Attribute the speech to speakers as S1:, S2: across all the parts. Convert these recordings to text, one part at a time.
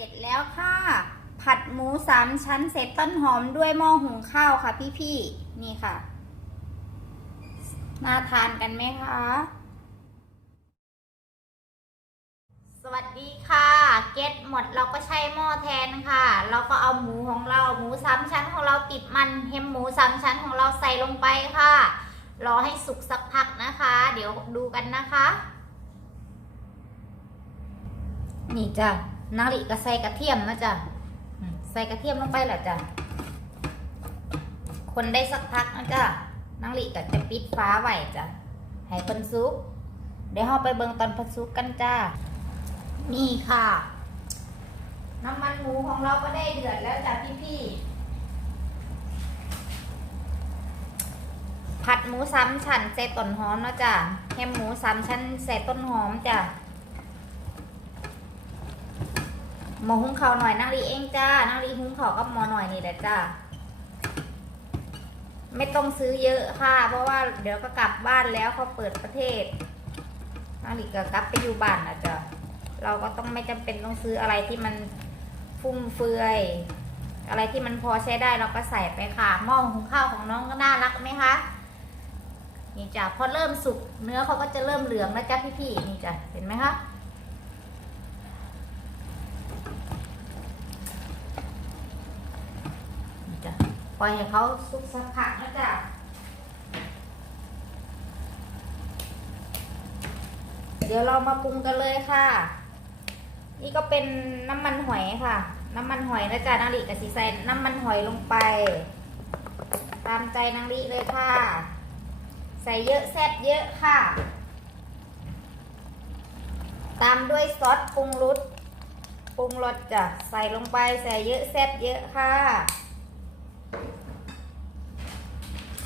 S1: ร็จแล้วค่ะ ผัดหมูสามชั้นเสร็จต้นหอมด้วยหม้อหุงข้าวค่ะพี่ๆนี่ค่ะ น่าทานกันไหมคะ สวัสดีค่ะ เก็ตหมดเราก็ใช้หม้อแทนค่ะ เราก็เอาหมูของเราหมูสามชั้นของเราติดมันเห็มหมูสามชั้นของเราใส่ลงไปค่ะรอให้สุกสักพักนะคะ เดี๋ยวดูกันนะคะ นี่จ้ะ นาริก็ใส่กระเทียมนะจ๊ะใส่กระเทียมลงไปแหละจ้ะ คนได้สักพักนะจ๊ะนางลิก็จะปิดฟ้าไว้จ้ะ ให้เพิ่นซุก เดี๋ยวเราไปเบิ่งตอนเพิ่นซุกกันจ้า นี่ค่ะ น้ำมันหมูของเราก็ได้เดือดแล้วจ้ะพี่ๆผัดหมูสามชั้นใส่ต้นหอมนะจ๊ะแฮมหมูสามชั้นใส่ต้นหอมจ้ะ หมอหุงข้าวหน่อยนางรีเองจ้านางรีหุงข้ากับหมอหน่อยนี่แหละจ้าไม่ต้องซื้อเยอะค่ะ เพราะว่าเดี๋ยวก็กลับบ้านแล้วเขาเปิดประเทศนางรีก็กลับไปอยู่บ้านนะจ้ะเราก็ต้องไม่จำเป็นต้องซื้ออะไรที่มันฟุ่มเฟือย อะไรที่มันพอใช้ได้เราก็ใส่ไปค่ะหม้อหุงข้าวของน้องก็น่ารักไหมคะนี่จ้ะพอเริ่มสุกเนื้อเขาก็จะเริ่มเหลืองแล้วจ้ะพี่ๆนี่จ้ะเห็นไหมคะ จ้ะ ปล่อยให้เขาสุกสักพักนะจ๊ะเดี๋ยวเรามาปรุงกันเลยค่ะ นี่ก็เป็นน้ำมันหอยค่ะ น้ำมันหอยนะจ๊ะนางลีกับสีใส่น้ำมันหอยลงไป ตามใจนางลีเลยค่ะ ใส่เยอะแซ่บเยอะค่ะ ตามด้วยซอสปรุงรสปรุงรสจ้ะใส่ลงไปใส่เยอะแซ่บเยอะค่ะ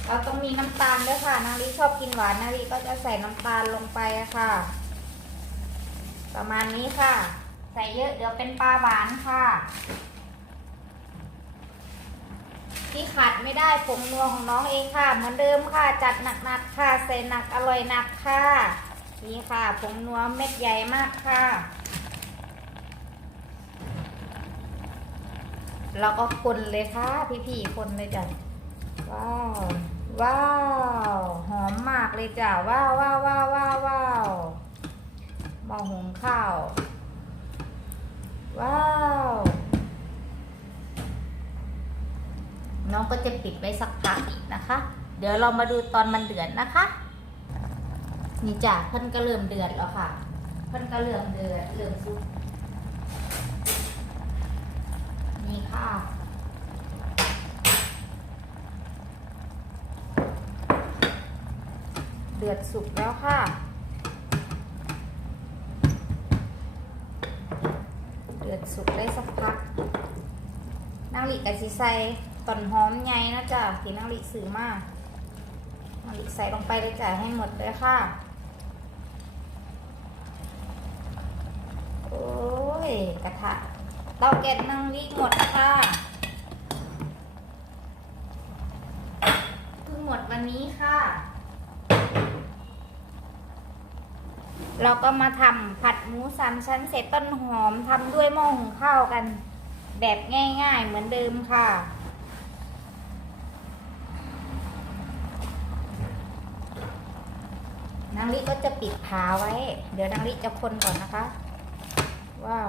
S1: เราต้องมีน้ำตาลด้วยค่ะนาริชอบกินหวานนาริก็จะใส่น้ำตาลลงไปค่ะ ประมาณนี้ค่ะ ใส่เยอะเดี๋ยวเป็นปลาหวานค่ะ ที่ขาดไม่ได้ผงนัวของน้องเองค่ะ เหมือนเดิมค่ะ จัดหนักๆค่ะ ใส่หนักอร่อยหนักค่ะ นี่ค่ะผงนัวเม็ดใหญ่มากค่ะเราก็คนเลยค่ะ พี่ๆคนเลยจ้ะว้าว ว้าว หอมมากเลยจ้ะว้าวว้าวว้าวว้าวว้าวหม้อหุงข้าว ว้าว น้องก็จะปิดไว้สักพักอีกนะคะ เดี๋ยวเรามาดูตอนมันเดือดนะคะ นี่จ้ะเพิ่นก็เริ่มเดือดแล้วค่ะ เพิ่นก็เริ่มเดือดเริ่มซุปนี่ค่ะ เดือดสุกแล้วค่ะ เดือดสุกได้สักพักนางลีกับสีใส่ต้นหอมใหญ่นะจ๊ะที่นางลีซื้อมากนางลีใส่ลงไปเลยจ้ะให้หมดเลยค่ะ โอ้ยกระทะเตาแก๊สนางลีหมดค่ะเพิ่งหมดวันนี้ค่ะ เราก็มาทำผัดหมูสามชั้นเสร็จต้นหอมทำด้วยหม้อหุงข้าวกัน แบบง่ายๆเหมือนเดิมค่ะ นางลิก็จะปิดผาไว้ เดี๋ยวนางลิจะคนก่อนนะคะ ว้าว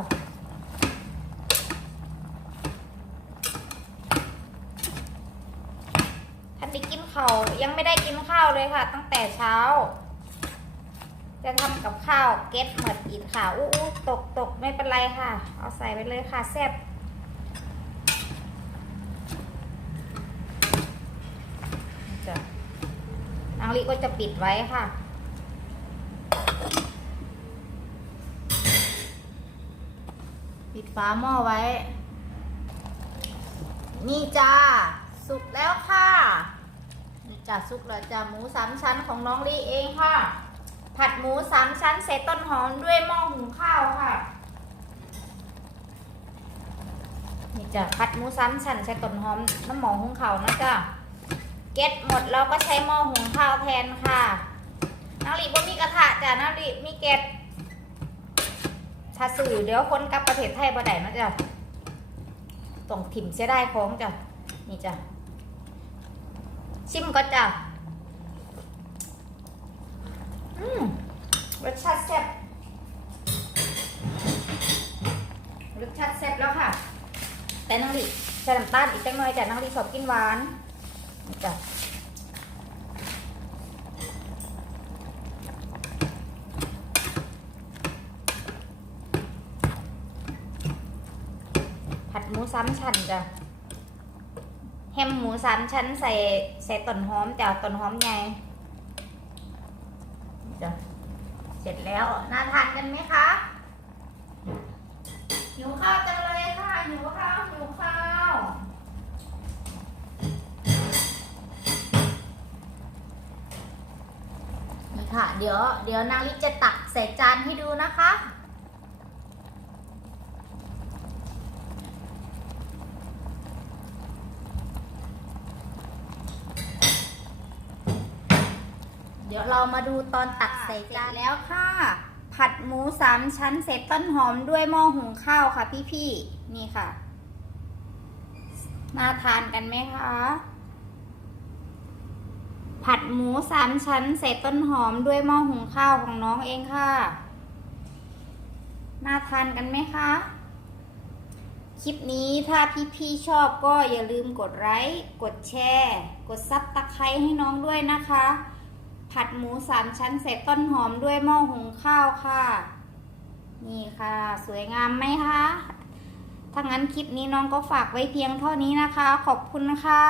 S1: ท่านไปกินข้าวยังไม่ได้กินข้าวเลยค่ะ ตั้งแต่เช้า จะทำกับข้าวเก็ตหมดอีกค่ะ อู้ตกตกไม่เป็นไรค่ะ เอาใส่ไปเลยค่ะแซ่บจะนางลิก็จะปิดไว้ค่ะ ปิดฝาหม้อไว้ นี่จ้า สุกแล้วค่ะ นี่จ้าสุกแล้วจ้าหมูสามชั้นของน้องลีเองค่ะ ผัดหมูสามชั้นใส่ต้นหอมด้วยหม้อหุงข้าวค่ะ นี่จ้ะผัดหมูสามชั้นใส่ต้นหอมน้ำหมอหุงข้าวนะจ้ะเก็ตหมดเราก็ใช้หม้อหุงข้าวแทนค่ะน้องหลีบ่มีกระทะจ้ะน้องหลีมีเก็ตถ้าสื่อเดี๋ยวคนกลับประเผ็ดไทยบ่ได้นะจ้ะต้องถิ่มเสียได้ของจ้ะนี่จ้ะชิมก็จ้ะอืมรสชาติแซ่บรสชาติแซ่บแล้วค่ะ แต่น้องลิใส่น้ำตาลอีกจังหน่อยจ้ะน้องลิชอบกินหวานจ้ะผัดหมูสามชั้นจ้ะแฮมหมูสามชั้นใส่ใส่ต้นหอมจ้ะต้นหอมใหญ่จ้ะเสร็จแล้วน่าทานกันไหมคะหิวข้าวจังเลย เดี๋ยวเดี๋ยวนางลิจะตักใส่จานให้ดูนะคะ เดี๋ยวเรามาดูตอนตักใส่จานแล้วค่ะ ผัดหมูสามชั้นเสร็จต้นหอมด้วยหม้อหุงข้าวค่ะพี่ๆนี่ค่ะ มาทานกันไหมคะ ผัดหมูสามชั้นเสร็จต้นหอมด้วยหม้อหุงข้าวของน้องเองค่ะ น่าทานกันไหมคะ คลิปนี้ถ้าพี่ๆชอบก็อย่าลืมกดไลค์ กดแชร์ กดซับตะไคร้ให้น้องด้วยนะคะ ผัดหมูสามชั้นเสร็จต้นหอมด้วยหม้อหุงข้าวค่ะ นี่ค่ะ สวยงามไหมคะถ้างั้นคลิปนี้น้องก็ฝากไว้เพียงเท่านี้นะคะ ขอบคุณค่ะ